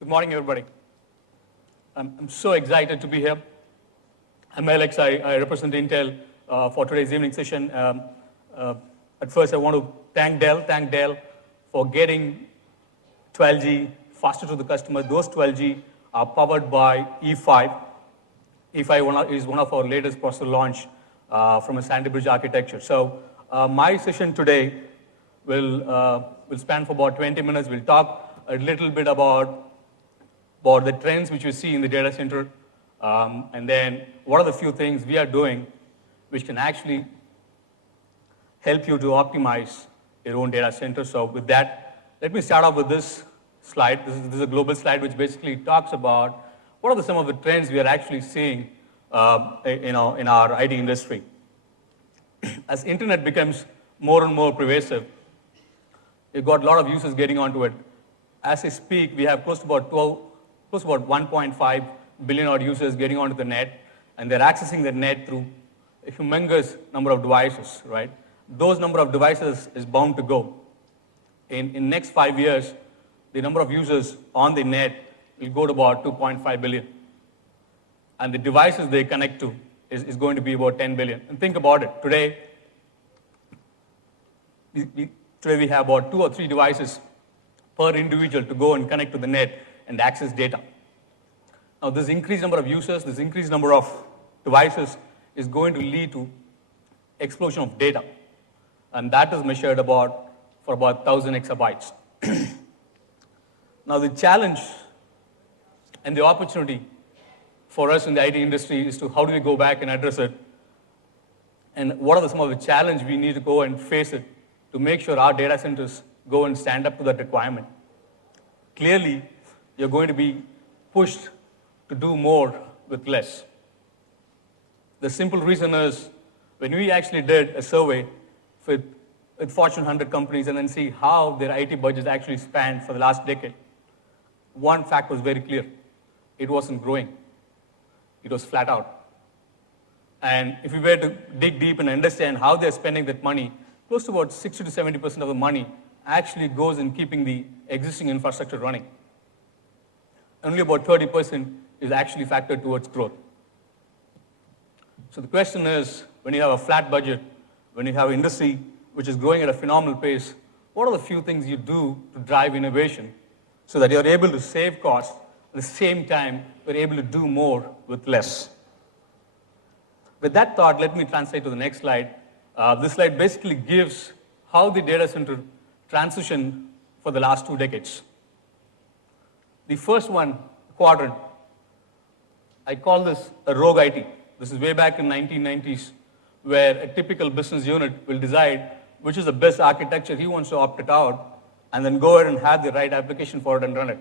Good morning, everybody. I'm so excited to be here. I'm Alex. I represent Intel for today's evening session. At first, I want to thank Dell for getting 12G faster to the customer. Those 12G are powered by E5. E5 is one of our latest processor launch from a Sandy Bridge architecture. So my session today will span for about 20 minutes. We'll talk a little bit about the trends which we see in the data center, and then what are the few things we are doing which can actually help you to optimize your own data center. So with that, let me start off with this slide. This is a global slide which basically talks about what are some of the trends we are actually seeing in our IT industry. As internet becomes more and more pervasive, you've got a lot of users getting onto it. As I speak, we have close to about 1.5 billion odd users getting onto the net, and they're accessing the net through a humongous number of devices, right? Those number of devices is bound to go. In next 5 years, the number of users on the net will go to about 2.5 billion. And the devices they connect to is going to be about 10 billion. And think about it. Today we have about 2 or 3 devices per individual to go and connect to the net and access data. Now, this increased number of users, this increased number of devices is going to lead to explosion of data. And that is measured for about 1,000 exabytes. Now, the challenge and the opportunity for us in the IT industry is to how do we go back and address it, and what are some of the challenges we need to go and face it to make sure our data centers go and stand up to that requirement. Clearly, you're going to be pushed to do more with less. The simple reason is, when we actually did a survey with Fortune 100 companies and then see how their IT budgets actually spanned for the last decade, one fact was very clear. It wasn't growing. It was flat out. And if we were to dig deep and understand how they're spending that money, close to about 60 to 70% of the money actually goes in keeping the existing infrastructure running. Only about 30% is actually factored towards growth. So the question is, when you have a flat budget, when you have an industry which is growing at a phenomenal pace, what are the few things you do to drive innovation so that you're able to save costs, at the same time, you're able to do more with less? With that thought, let me translate to the next slide. This slide basically gives how the data center transitioned for the last 2 decades. The first one, quadrant, I call this a rogue IT. This is way back in 1990s, where a typical business unit will decide which is the best architecture he wants to opt it out, and then go ahead and have the right application for it and run it.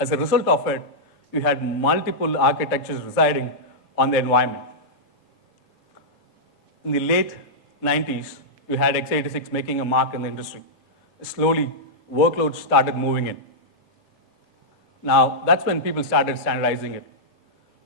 As a result of it, you had multiple architectures residing on the environment. In the late 90s, you had x86 making a mark in the industry. Slowly, workloads started moving in. Now, that's when people started standardizing it.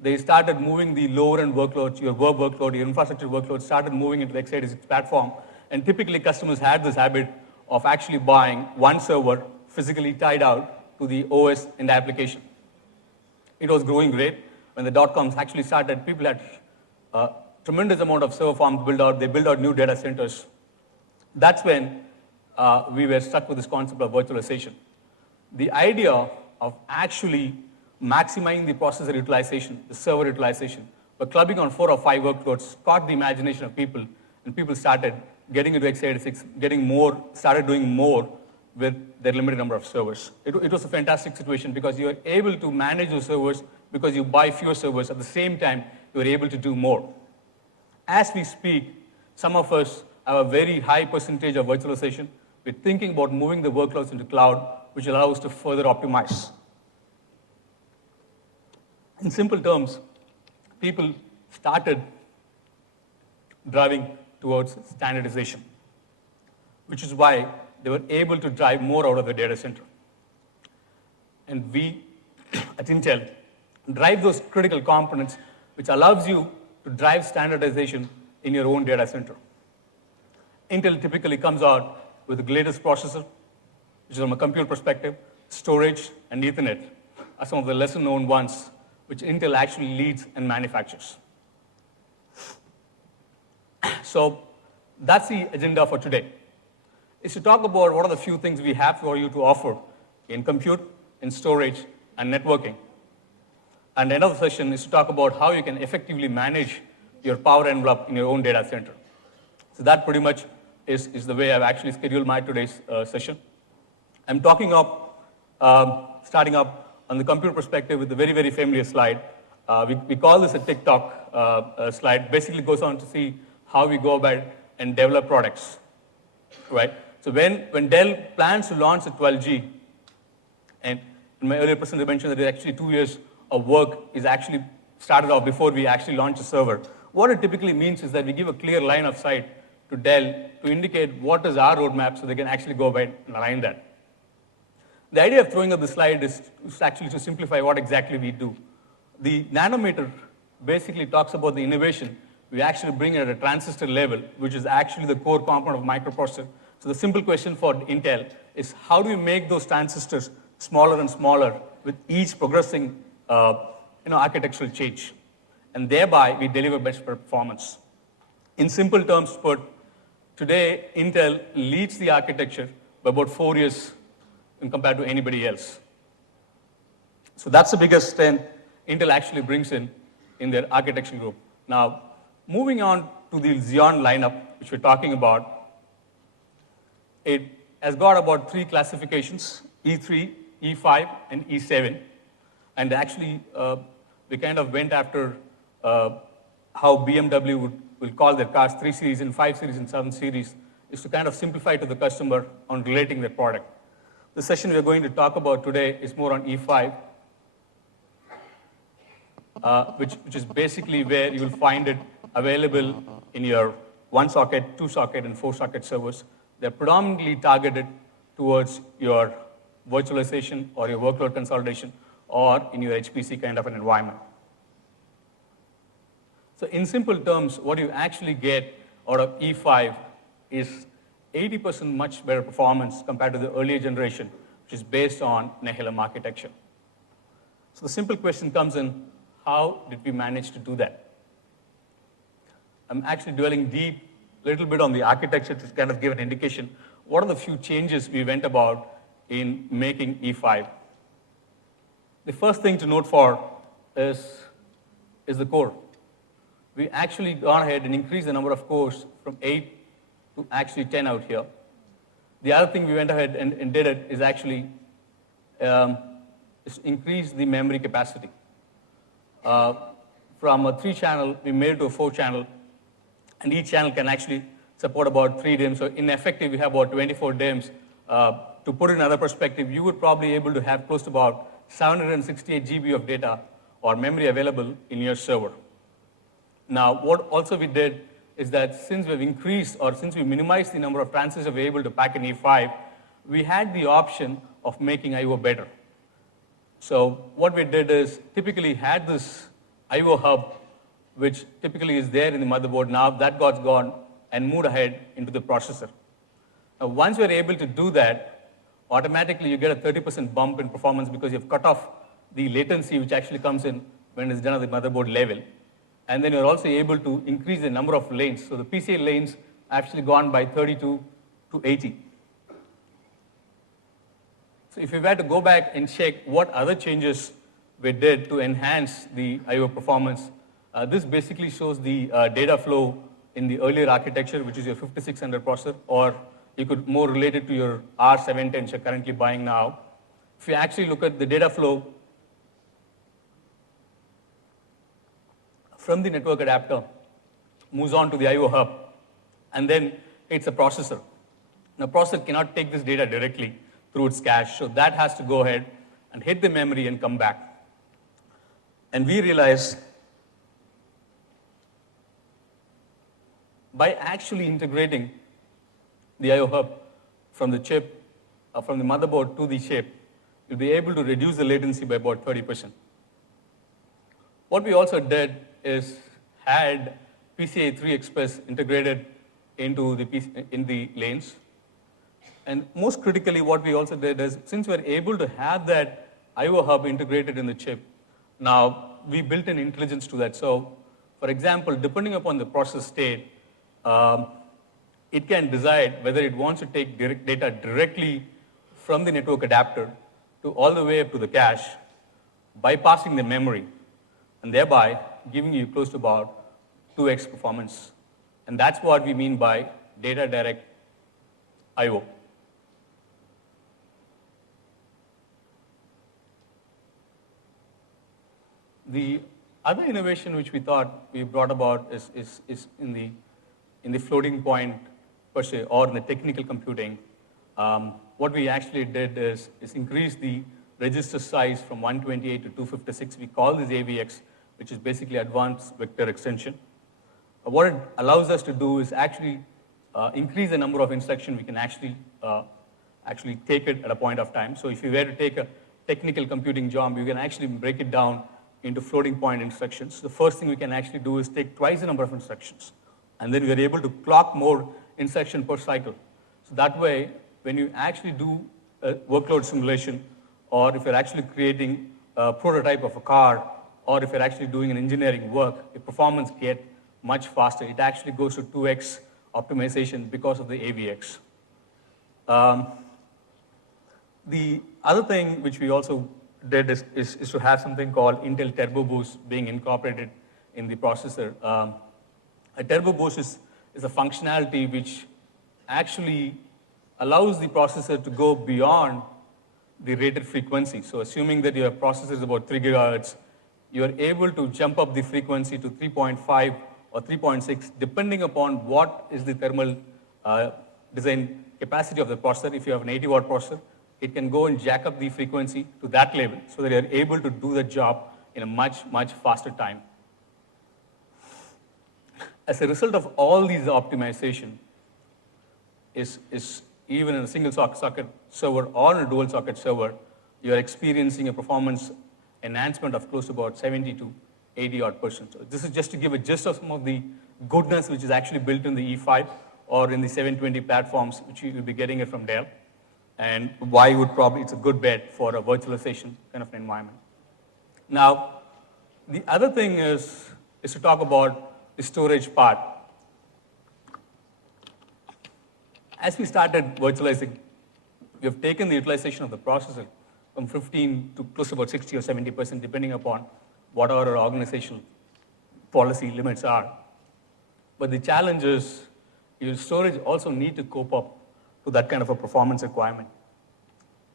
They started moving the lower-end workloads, your web workload, your infrastructure workload, started moving into the x86 platform. And typically, customers had this habit of actually buying one server physically tied out to the OS and the application. It was growing great. When the dot-coms actually started, people had a tremendous amount of server farms built out. They built out new data centers. That's when we were stuck with this concept of virtualization. The idea of actually maximizing the processor utilization, the server utilization, but clubbing on 4 or 5 workloads caught the imagination of people, and people started getting into x86, started doing more with their limited number of servers. It was a fantastic situation because you are able to manage those servers because you buy fewer servers. At the same time, you are able to do more. As we speak, some of us have a very high percentage of virtualization. We're thinking about moving the workloads into cloud, which allows us to further optimize. In simple terms, people started driving towards standardization, which is why they were able to drive more out of the data center. And we, at Intel, drive those critical components, which allows you to drive standardization in your own data center. Intel typically comes out with the latest processor, which is from a compute perspective, storage, and Ethernet. are some of the lesser known ones, which Intel actually leads and manufactures. So that's the agenda for today, is to talk about what are the few things we have for you to offer in compute, in storage, and networking. And the end of the session is to talk about how you can effectively manage your power envelope in your own data center. So that pretty much is the way I've actually scheduled my today's session. I'm starting up on the compute perspective with a very, very familiar slide. We call this a TikTok slide. Basically goes on to see how we go about and develop products, right? So when Dell plans to launch the 12G, and in my earlier presentation I mentioned that actually 2 years of work is actually started off before we actually launch a server. What it typically means is that we give a clear line of sight to Dell to indicate what is our roadmap so they can actually go ahead and align that. The idea of throwing up the slide is actually to simplify what exactly we do. The nanometer basically talks about the innovation we actually bring at a transistor level, which is actually the core component of microprocessor. So the simple question for Intel is how do we make those transistors smaller and smaller with each progressing architectural change? And thereby, we deliver best performance. In simple terms put, today, Intel leads the architecture by about 4 years compared to anybody else. So that's the biggest strength Intel actually brings in their architecture group. Now, moving on to the Xeon lineup, which we're talking about, it has got about 3 classifications, E3, E5, and E7. And actually, we kind of went after how BMW will call their cars 3 Series and 5 Series and 7 Series, is to kind of simplify to the customer on relating their product. The session we're going to talk about today is more on E5, which is basically where you will find it available in your 1-socket, 2-socket, and 4-socket servers. They're predominantly targeted towards your virtualization or your workload consolidation or in your HPC kind of an environment. So in simple terms, what you actually get out of E5 is 80% much better performance compared to the earlier generation, which is based on Nehalem architecture. So the simple question comes in, how did we manage to do that? I'm actually dwelling deep a little bit on the architecture to kind of give an indication. What are the few changes we went about in making E5? The first thing to note for is the core. We actually gone ahead and increased the number of cores from 8 to actually 10 out here. The other thing we went ahead and did it is actually is increase the memory capacity. From a 3-channel, we made it to a 4-channel, and each channel can actually support about 3 DIMMs. So in effective, we have about 24 DIMMs. To put it in another perspective, you would probably be able to have close to about 768 GB of data or memory available in your server. Now, what also we did is that since we've increased or since we minimized the number of transistors we're able to pack in E5, we had the option of making I/O better. So what we did is typically had this I/O hub, which typically is there in the motherboard. Now that got gone and moved ahead into the processor. Now, once we're able to do that, automatically you get a 30% bump in performance because you've cut off the latency which actually comes in when it's done at the motherboard level. And then you're also able to increase the number of lanes. So the PCI lanes actually gone by 32 to 80. So if we were to go back and check what other changes we did to enhance the I/O performance, this basically shows the data flow in the earlier architecture, which is your 5600 processor, or you could more relate it to your R710 you're currently buying now. If you actually look at the data flow from the network adapter, moves on to the I/O hub, and then hits a processor. Now, processor cannot take this data directly through its cache, so that has to go ahead and hit the memory and come back. And we realized by actually integrating the I/O hub from the chip, from the motherboard to the chip, you'll be able to reduce the latency by about 30%. What we also did is had PCIe 3 Express integrated into in the lanes. And most critically, what we also did is, since we're able to have that I/O hub integrated in the chip. Now, we built an intelligence to that. So, for example, depending upon the process state, um, it can decide whether it wants to take data directly from the network adapter to all the way up to the cache, bypassing the memory, and thereby giving you close to about 2x performance. And that's what we mean by data direct I/O. The other innovation which we thought we brought about is in the floating point per se, or in the technical computing. What we actually did is increase the register size from 128 to 256. We call this AVX, which is basically advanced vector extension. What it allows us to do is actually increase the number of instructions we can actually take it at a point of time. So if you were to take a technical computing job, you can actually break it down into floating point instructions. The first thing we can actually do is take twice the number of instructions. And then we are able to clock more instruction per cycle. So that way, when you actually do a workload simulation, or if you're actually creating a prototype of a car, or if you're actually doing an engineering work, the performance gets much faster. It actually goes to 2x optimization because of the AVX. The other thing which we also did is to have something called Intel Turbo Boost being incorporated in the processor. A Turbo Boost is a functionality which actually allows the processor to go beyond the rated frequency. So assuming that your processor is about 3 gigahertz, you are able to jump up the frequency to 3.5 or 3.6, depending upon what is the thermal design capacity of the processor. If you have an 80-watt processor, it can go and jack up the frequency to that level so that you're able to do the job in a much, much faster time. As a result of all these optimization, is even in a single socket server or in a dual socket server, you're experiencing a performance enhancement of close to about 70 to 80-odd%. So this is just to give a gist of some of the goodness which is actually built in the E5 or in the 720 platforms, which you will be getting it from Dell, and why it's a good bet for a virtualization kind of an environment. Now, the other thing is to talk about the storage part. As we started virtualizing, we have taken the utilization of the processor from 15 to close to about 60 or 70%, depending upon what our organizational policy limits are. But the challenge is your storage also need to cope up to that kind of a performance requirement.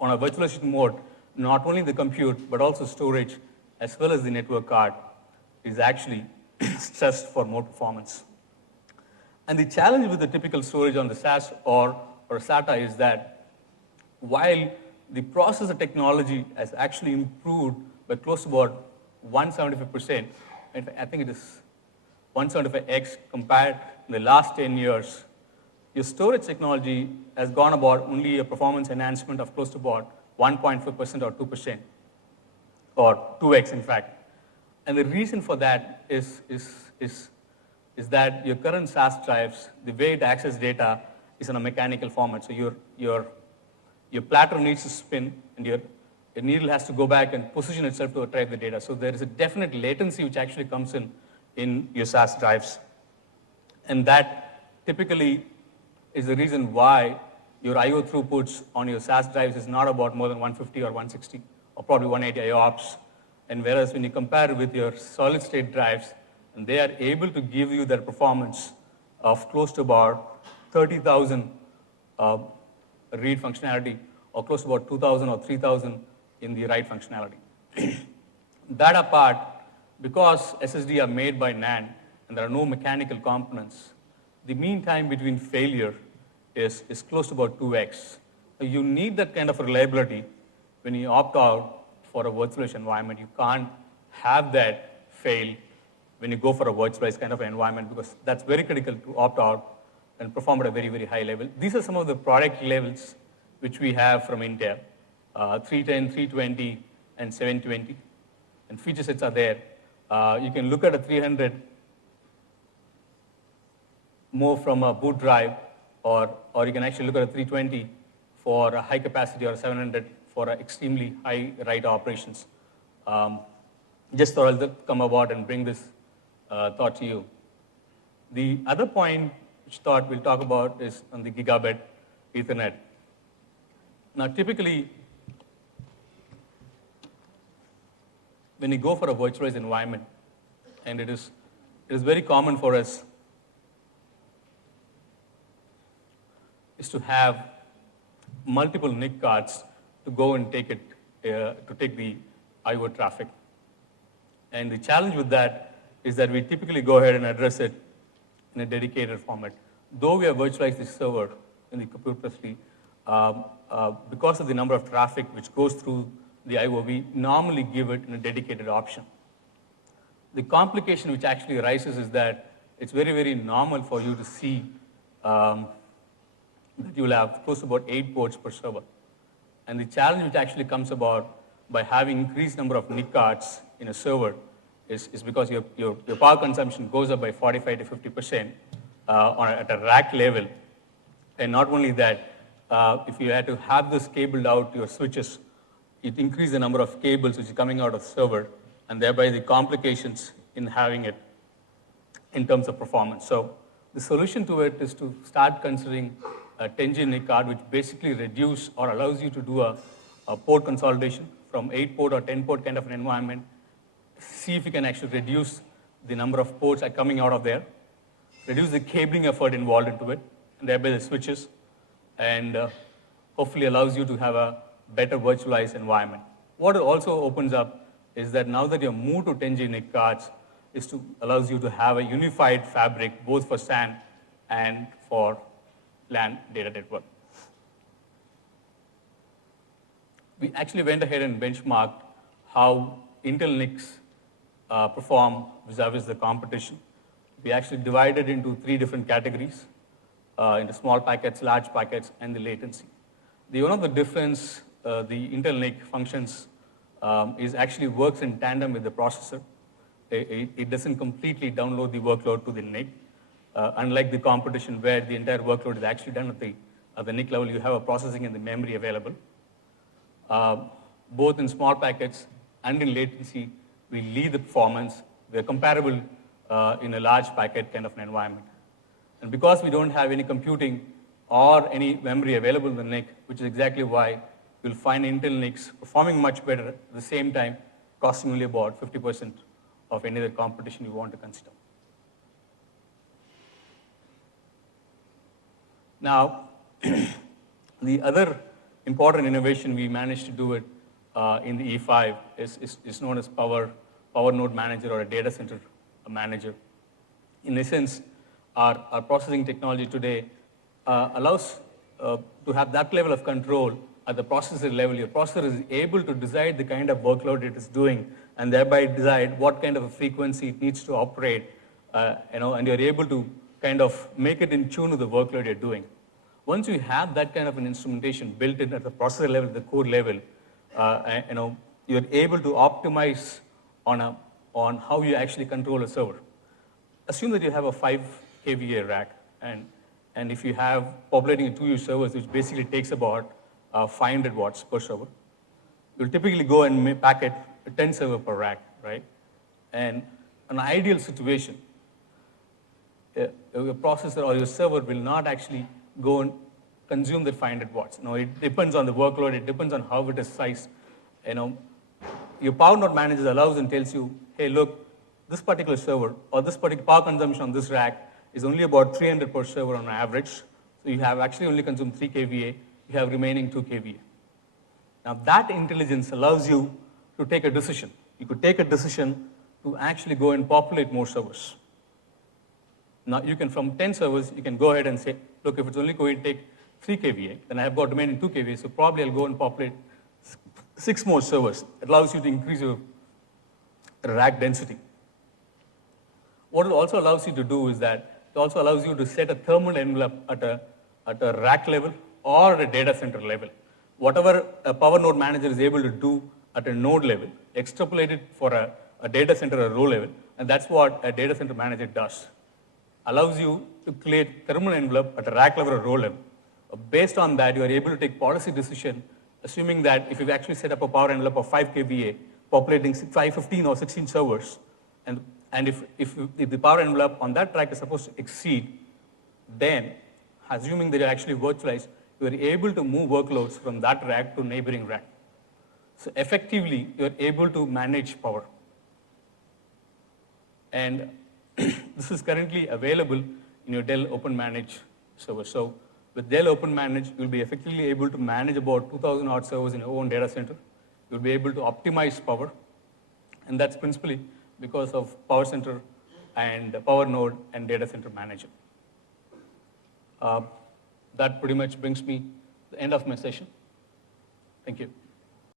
On a virtualization mode, not only the compute, but also storage, as well as the network card, is actually stressed for more performance. And the challenge with the typical storage on the SAS or SATA is that while the processor technology has actually improved by close to about 175%, in fact, I think it is 175x compared in the last 10 years, your storage technology has gone about only a performance enhancement of close to about 1.5% or 2%, or 2x in fact. And the reason for that is that your current SAS drives, the way it accesses data is in a mechanical format. So your platter needs to spin, and your needle has to go back and position itself to retrieve the data. So there is a definite latency which actually comes in your SAS drives. And that typically is the reason why your I/O throughputs on your SAS drives is not about more than 150 or 160, or probably 180 IOPS. And whereas when you compare with your solid state drives, and they are able to give you that performance of close to about 30,000 read functionality, or close to about 2,000 or 3,000 in the write functionality. That apart, because SSD are made by NAND and there are no mechanical components, the mean time between failure is close to about 2x. So you need that kind of reliability when you opt out for a virtualization environment. You can't have that fail when you go for a virtualized kind of an environment, because that's very critical to opt out and perform at a very, very high level. These are some of the product levels which we have from Intel, 310, 320, and 720. And feature sets are there. You can look at a 300 more from a boot drive, or you can actually look at a 320 for a high capacity, or 700 for extremely high write operations. Just thought I'll come about and bring this thought to you. The other point which thought we'll talk about is on the gigabit Ethernet. Now, typically, when you go for a virtualized environment, and it is very common for us is to have multiple NIC cards to go and take it, to take the I/O traffic. And the challenge with that is that we typically go ahead and address it in a dedicated format. Though we have virtualized the server in the compute facility, because of the number of traffic which goes through the I/O, we normally give it in a dedicated option. The complication which actually arises is that it's very, very normal for you to see that you will have close to about 8 ports per server. And the challenge which actually comes about by having increased number of NIC cards in a server is because your power consumption goes up by 45 to 50% at a rack level. And not only that, if you had to have this cabled out to your switches, it increases the number of cables which is coming out of the server, and thereby the complications in having it in terms of performance. So the solution to it is to start considering a 10G NIC card, which basically reduce or allows you to do a port consolidation from 8-port or 10-port kind of an environment. See if you can actually reduce the number of ports that are coming out of there, reduce the cabling effort involved into it, and thereby the switches, and hopefully allows you to have a better virtualized environment. What it also opens up is that now that you're moved to 10G NIC cards, allows you to have a unified fabric both for SAN and for LAN data network. We actually went ahead and benchmarked how Intel NICs perform vis-a-vis the competition. We actually divided into 3 different categories, into small packets, large packets, and the latency. One of the difference the Intel NIC functions is actually works in tandem with the processor. It doesn't completely download the workload to the NIC. Unlike the competition where the entire workload is actually done at the NIC level, you have a processing and the memory available. Both in small packets and in latency, we lead the performance. We're comparable in a large packet kind of an environment. And because we don't have any computing or any memory available in the NIC, which is exactly why you'll find Intel NICs performing much better at the same time, costing only about 50% of any other competition you want to consider. Now, the other important innovation we managed to do it in the E5 is known as Power Node Manager or a data center manager. In essence, our processing technology today allows to have that level of control at the processor level. Your processor is able to decide the kind of workload it is doing and thereby decide what kind of a frequency it needs to operate, and you're able to kind of make it in tune with the workload you're doing. Once you have that kind of an instrumentation built in at the processor level, the core level, you're able to optimize on how you actually control a server. Assume that you have a 5 kVA rack, and if you have populating 2U servers, which basically takes about 500 watts per server, you'll typically go and packet 10 server per rack, right? And an ideal situation, your processor or your server will not actually go and consume that 500 watts. It depends on the workload, it depends on how it is sized. Your Power Node Manager allows and tells you, hey, look, this particular server or this particular power consumption on this rack is only about 300 per server on average. So you have actually only consumed 3 kVA, you have remaining 2 kVA. Now that intelligence allows you to take a decision. You could take a decision to actually go and populate more servers. Now you can, from 10 servers, you can go ahead and say, look, if it's only going to take 3 kVA, then I have got remaining 2 kVA, so probably I'll go and populate 6 more servers. It allows you to increase your rack density. What it also allows you to do is that it also allows you to set a thermal envelope at a rack level or at a data center level. Whatever a Power Node Manager is able to do at a node level, extrapolate it for a data center or row level, and that's what a data center manager does. Allows you to create thermal envelope at a rack level or row level. Based on that, you are able to take policy decision assuming that if you've actually set up a power envelope of 5 kVA, populating 15 or 16 servers, and if the power envelope on that rack is supposed to exceed, then, assuming that you're actually virtualized, you're able to move workloads from that rack to neighboring rack. So effectively, you're able to manage power. And this is currently available in your Dell OpenManage server. So with Dell OpenManage, you'll be effectively able to manage about 2,000 odd servers in your own data center. You'll be able to optimize power. And that's principally because of Power Center and Power Node and Data Center Manager. That pretty much brings me to the end of my session. Thank you.